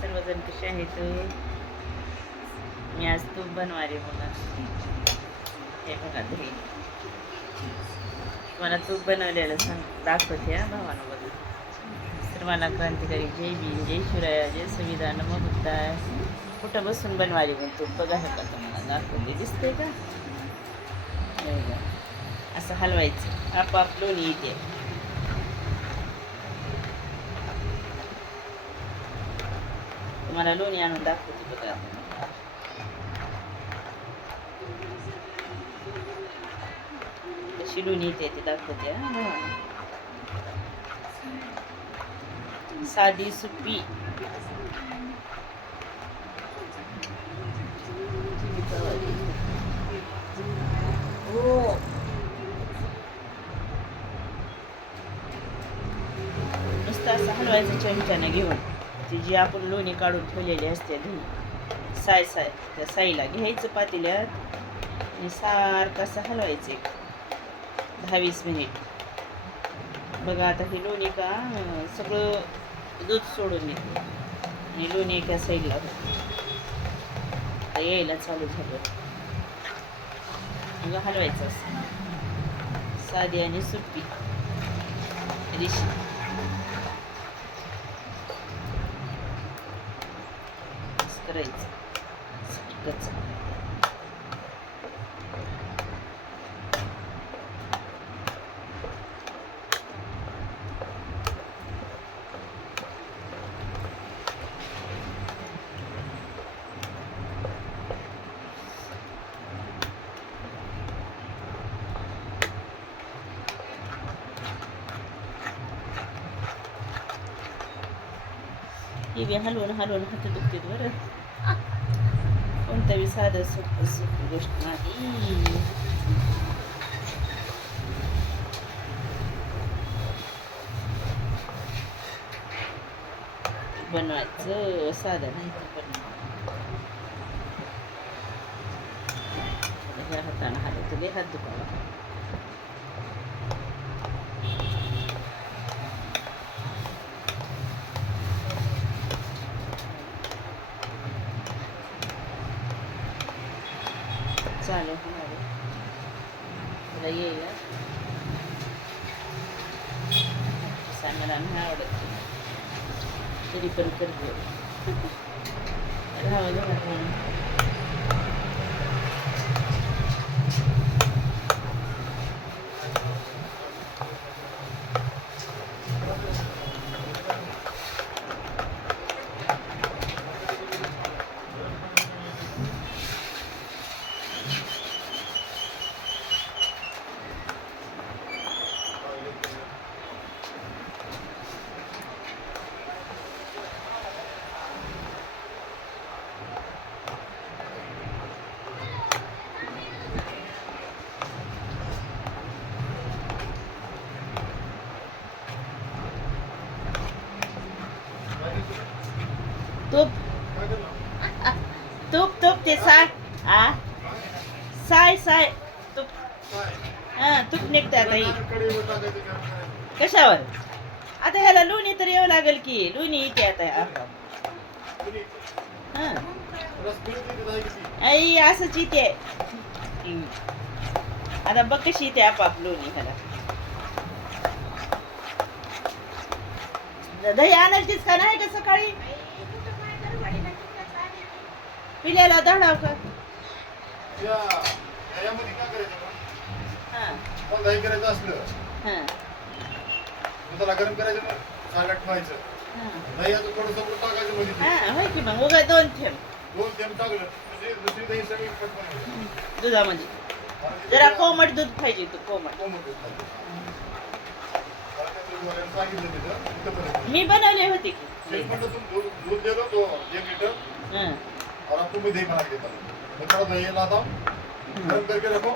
सर्वजण कसे आहेत. मी आज तूप बनवारे बघा. हे बघा दही मला तूप बनवलेलं दाखवते हा भावानं बघा. सर्वांना क्रांतिकारी जय भीम, जय शिवराया, जय संविधान मग कुठं बसून बनवारी मग तूप बघा. हे का तुम्हाला दाखवते, दिसते का? असं हलवायचं, आपाप लोणी येते. तुम्हाला लोणी आणून दाखवते बघा. कशी लोणी येते ते दाखवते. साधी सुपी नुसतं असं हलवायचं चमच्याने घेऊन. ती जी आपण लोणी काढून ठेवलेली असते दही साय त्या साईला घ्यायचं पातेल्यात आणि सारखं असं हलवायचं 10-20 मिनिट. बघा आता ही लोणी का सगळं दूध सोडून येते आणि लोणी एका साईडला होते. यायला चालू झालं. मग हलवायचं असं साधी आणि सुपी रेशी. करायचं कच्चं. हे बी हलवून हात दुखते बरं. कोणतं बी साधं सोपी गोष्ट नाही. बनवायचं साधं नाही पण ह्या हाताने हलवतो हात दुखावा. चालू होणार तुला येईल मला नाही आवडत तरी पण करते. राहू तूप तूप तूप ते साय साय तूप. तूप निघते आता. कशावर आता ह्याला लोणी तर यावं लागेल की. लोणी येते आता. आई असंच येते आता. बघ कशी येते आपाप लोणी. ह्याला दही आणायचीच का नाही का सकाळी पिल्याला दळाव का? दही करायचं असलं त्याला गरम करायचं, सागाट ठेवायचं. दह्याचं थोडंसं टाकायचं मध्ये. होय की मग उगा 2 थेंब टाकलं म्हणजे दुसरी दही सगळी दुधामध्ये. जरा कोमट दूध पाहिजे. तू कोमट मी बनवले होते की. दूध देतो तो 1 लिटर और आपको भी दही बना के देता हूँ. मैं थोड़ा दही लाता हूँ, गर्म करके रखो.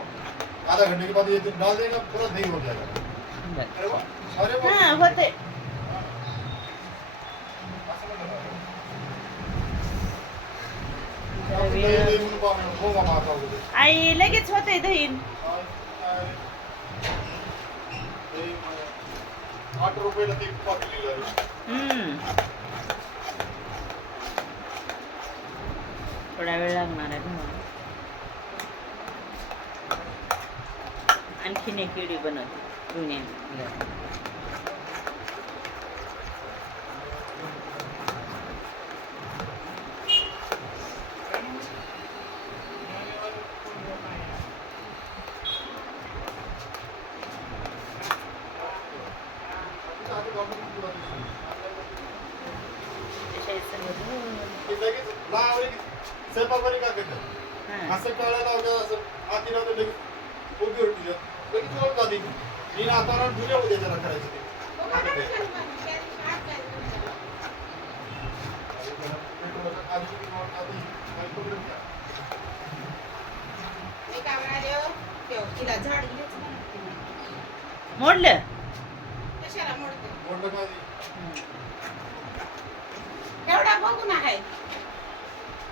आधा घंटे के बाद ये डाल देगा, पूरा दही हो जाएगा. हाँ होते. आई लगेच होते दही. 8 रुपयाला ते पाकिट. लागणार आहे भावाला. आणखीन एक इडी बनवते जुन्या. ते लगेच स्वयंपाक का करतात असं कळलं नव्हतं, असं आधी नव्हतं, लगेच उभी होती लगेच ओळख आधी मी आता ठुले होते जरा करायचे मोडलं